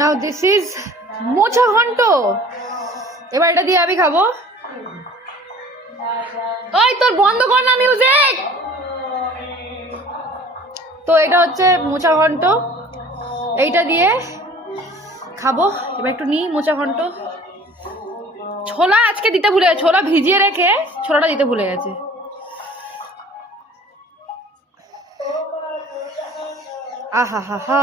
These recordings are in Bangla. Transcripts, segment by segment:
নাও দিস ইজ মোচা ঘন্ট এবার এটা দিয়ে আমি খাব। ওই, তোর বন্ধ কর না মিউজিক তো এটা হচ্ছে মোচা ঘন্ট এইটা দিয়ে খাব। এবার একটু নিই মোচা ঘন্ট ছোলা আজকে দিতে ভুলে গেছে। ছোলা ভিজিয়ে রেখে ছোলাটা দিতে ভুলে গেছে। আহা হা হা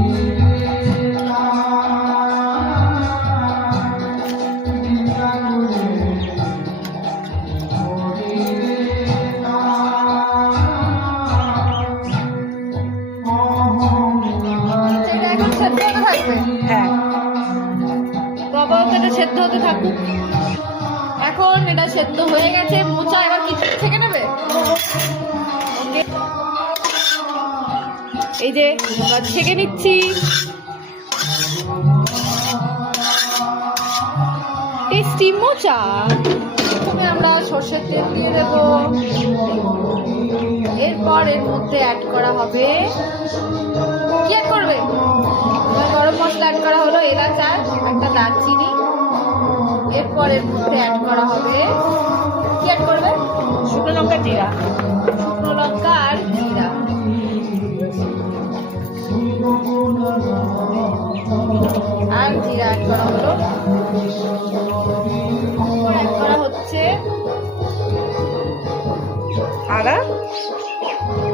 সেদ্ধ হতে থাকুক। এখন এটা সেদ্ধ হয়ে গেছে। মোচা এবার কিছু থেকে নেবে? এই যে ছেঁকে নিচ্ছি। টেস্টি মোচা। প্রথমে আমরা সর্ষের তেল দিয়ে দেব। এরপর এর মধ্যে অ্যাড করা হবে। কি অ্যাড করবে? গরম মশলা অ্যাড করা হলো এলাচ আর একটা দারচিনি। এরপর এর মধ্যে অ্যাড করা হবে। কি অ্যাড করবে? শুকনো লঙ্কা জিরা। শুকনো লঙ্কা আর জিরা। আর জিরা অ্যাড করা হলো। অ্যাড করা হচ্ছে আদা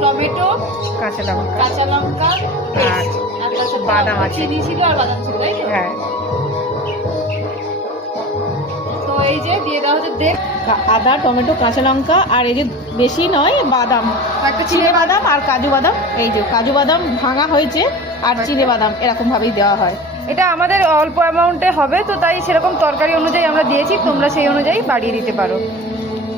টমেটো কাঁচা লঙ্কা। কাঁচা লঙ্কা আর বাদাম আছে। চিনি ছিল আর বাদাম ছিল তাই হ্যাঁ। এই যে দিয়ে দেওয়া হচ্ছে দেখ আদা টমেটো কাঁচা লঙ্কা আর এই যে বেশি নয় বাদাম। একটা চিনে বাদাম। আর কাজু বাদাম এই যে কাজু বাদাম ভাঙা হয়েছে আর চিনে বাদাম এরকম ভাবেই দেওয়া হয়। এটা আমাদের অল্প অ্যামাউন্টে হবে তো তাই সেরকম তরকারি অনুযায়ী আমরা দিয়েছি তোমরা সেই অনুযায়ী বাড়িয়ে দিতে পারো।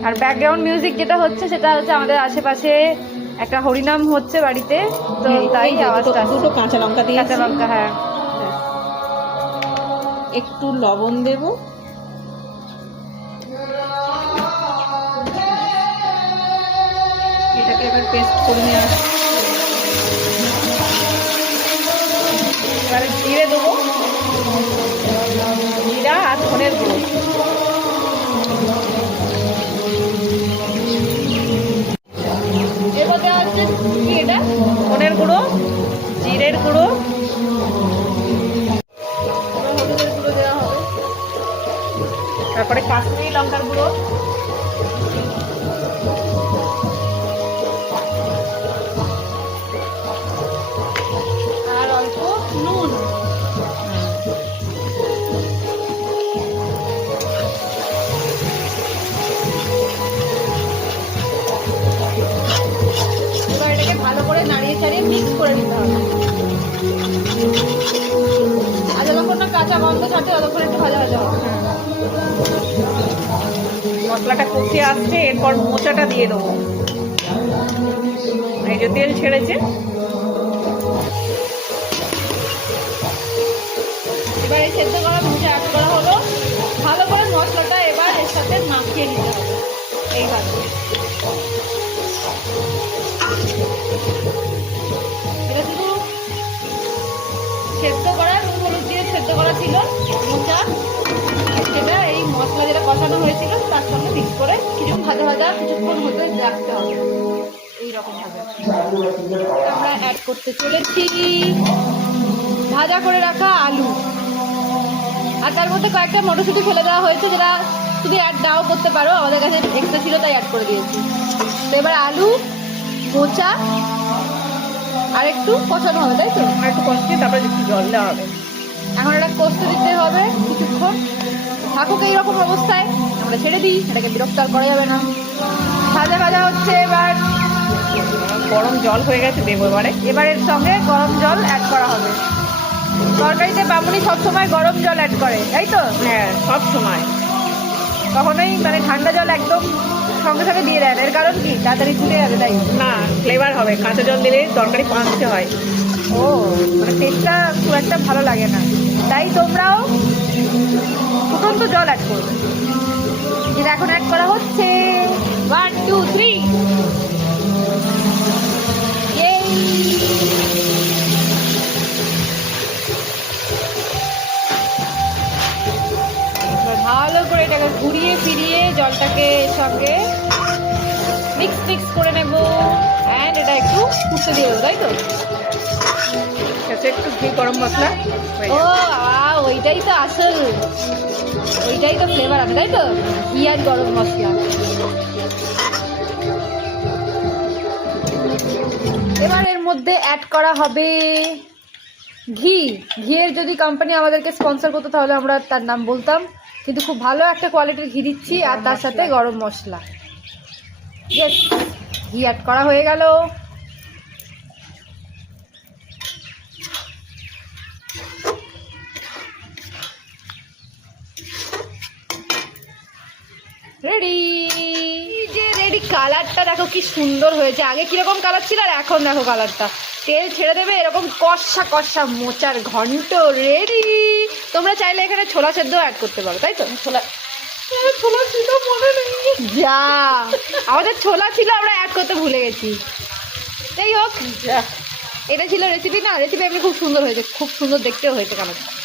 আর ব্যাকগ্রাউন্ড মিউজিক যেটা হচ্ছে সেটা হচ্ছে আমাদের আশেপাশে একটা হরিনাম হচ্ছে বাড়িতে তো তাই আওয়াজটা দুটো- কাঁচা লঙ্কা দিয়ে কাঁচা লঙ্কা হ্যাঁ। একটু লবণ দেব। পেস্ট করে নেওয়া এবারে জিরে দেবো। জিরা আর ধনের গুঁড়ো। গুঁড়ো গুঁড়ো। তারপরে কাশ্মীরি লঙ্কার গুঁড়ো। আর যতক্ষণ না কাঁচা গন্ধ ছাড়ছে ততক্ষণ একটু ভাজা ভাজা হবে। মশলাটা কষিয়ে আসছে এরপর মোচাটা দিয়ে দেবো। এই যে তেল ছেড়েছে। এবার এই সেদ্ধ করা মুচে অ্যাড করা হলো। ভালো করে মশলাটা এবার এর সাথে মাখিয়ে নিতে হবে। এইভাবে। ছিল মোচা সেটা এই মশলা যেটা কষানো হয়েছিল, তার সঙ্গে মিক্স করে কিছুক্ষণ ভাজা ভাজা, কিছুক্ষণ হতে রাখতে হবে। এইরকম আমরা অ্যাড করতে চলেছি। ভাজা করে রাখা আলু। আর তার মধ্যে কয়েকটা মটরশুঁটি ফেলে দেওয়া হয়েছে, যেটা তুমি অ্যাড নাও করতে পারো, আমাদের কাছে এক্সট্রা ছিল, তাই অ্যাড করে দিয়েছি। তো এবার আলু, মোচা, আর একটু কষানো হবে, তাই তো? একটু কষিয়ে তারপরে একটু জল দেওয়া হবে। এখন এটা কষতে দিতে হবে কিছুক্ষণ। থাকুক এইরকম অবস্থায় আমরা ছেড়ে দিই এটাকে বিরক্ত আর করা যাবে না। ভাজা ভাজা হচ্ছে এবার গরম জল হয়ে গেছে দেবো এবারে। এবার এর সঙ্গে গরম জল অ্যাড করা হবে। তরকারিতে বামুনি সবসময় গরম জল অ্যাড করে তাই তো? হ্যাঁ সব সময় কখনোই মানে ঠান্ডা জল একদম সঙ্গে সঙ্গে দিয়ে দেন এর কারণ কি? তাড়াতাড়ি ফুটে যাবে তাই? না ফ্লেভার হবে। কাঁচা জল দিলে তরকারি পাঁচতে হয়। ও মানে টেস্টটা খুব একটা ভালো লাগে না। তাই তোমরাও ফুটন্ত জল অ্যাড করবে যেটা এখন অ্যাড করা হচ্ছে ওয়ান টু থ্রি ভালো করে এটাকে ঘুরিয়ে ফিরিয়ে জলটাকে সঙ্গে মিক্স মিক্স করে নেব। অ্যান্ড এটা একটু ফুটতে দিয়ে দেবো, তাই তো? গরম মশলা। ও ওইটাই তো আসল। ওইটাই তো ফ্লেভার আছে, তাই তো? ঘি আর গরম মশলা। এবার এর মধ্যে অ্যাড করা হবে ঘি। ঘিয়ের যদি কোম্পানি আমাদেরকে স্পন্সর করতো, তাহলে আমরা তার নাম বলতাম। কিন্তু খুব ভালো একটা কোয়ালিটির ঘি দিচ্ছি, আর তার সাথে গরম মশলা। ইয়েস ঘি অ্যাড করা হয়ে গেল। রেডি যে রেডি কালারটা দেখো কি সুন্দর হয়েছে। আগে কীরকম কালার ছিল আর এখন দেখো কালারটা তেল ছেড়ে দেবে এরকম কষা কষা মোচার ঘন্ট। রেডি তোমরা চাইলে এখানে ছোলা সেদ্ধ অ্যাড করতে পারো তাই তো? ছোলা। ছোলা ছিল মনে নেই। যা। আমাদের ছোলা ছিল আমরা অ্যাড করতে ভুলে গেছি। যাই হোক যা, এটা ছিল রেসিপি না? রেসিপি এমনি খুব সুন্দর হয়েছে। খুব সুন্দর দেখতেও হয়েছে কালারটা